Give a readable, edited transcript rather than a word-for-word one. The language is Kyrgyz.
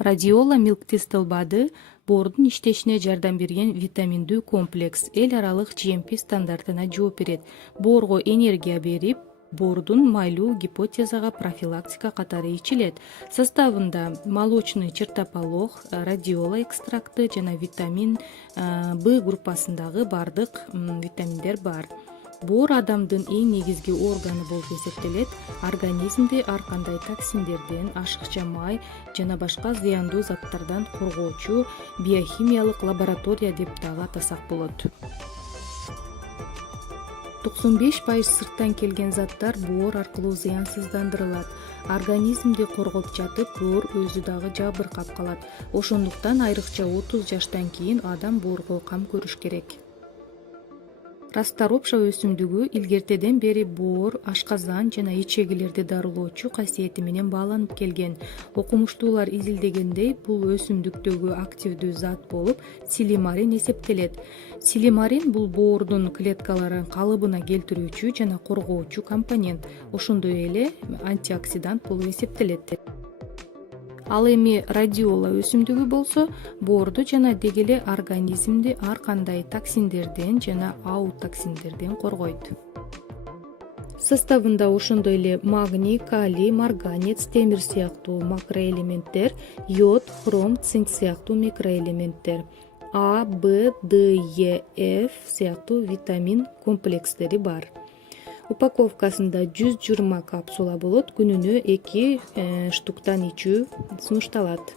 Радиола Milk Thistle БАДы боордун иштешине жардам берген витаминдүү комплекс эл аралык GMP стандартына жооп берет. Боорго энергия берип, боордун майлуу гипотезага профилактика катары ичилет. Составында молочный чертополох, радиола экстракты жана витамин Б группасындагы бардык витаминдер бар. Боор адамдын эң негизги органы болуп эсептелет. Организмди ар кандай токсиндерден, ашыкча май жана башка зыяндуу заттардан коргоочу биохимиялык лаборатория деп дагы атасак болот. 95% сырттан келген заттар боор аркылуу зыянсыздандырылат. Организмди коргоп жатып, боор өзү дагы жабыркап калат. Ошондуктан айрыкча 30 жаштан кийин адам боорго кам көрүш керек. Расторопша өсүмдүгү илгертеден бери боор, ашказан жана ичегилерди дарылоочу касиети менен бааланып келген. Окумуштуулар изилдегендей, бул өсүмдүктөгү активдүү зат болуп, силимарин эсептелет. Силимарин бул боордун клеткаларын калыбына келтирүүчү жана коргоочу компонент, ошондой эле антиоксидант болуп эсептелет. Ал эми радиола өсүмдүгү болсо, боорду жана деги эле организмди ар кандай токсиндерден жана аутоксиндерден коргойт. Составында ошондой эле магний, калий, марганец, темир сыяктуу макроэлементтер, йод, хром, цинк сыяктуу микроэлементтер, А, Б, Д, Е, Ф сыяктуу витамин комплекстери бар. Упаковкасында 120 капсула болот, күнүнө 2 штуктан ичүү сунушталат.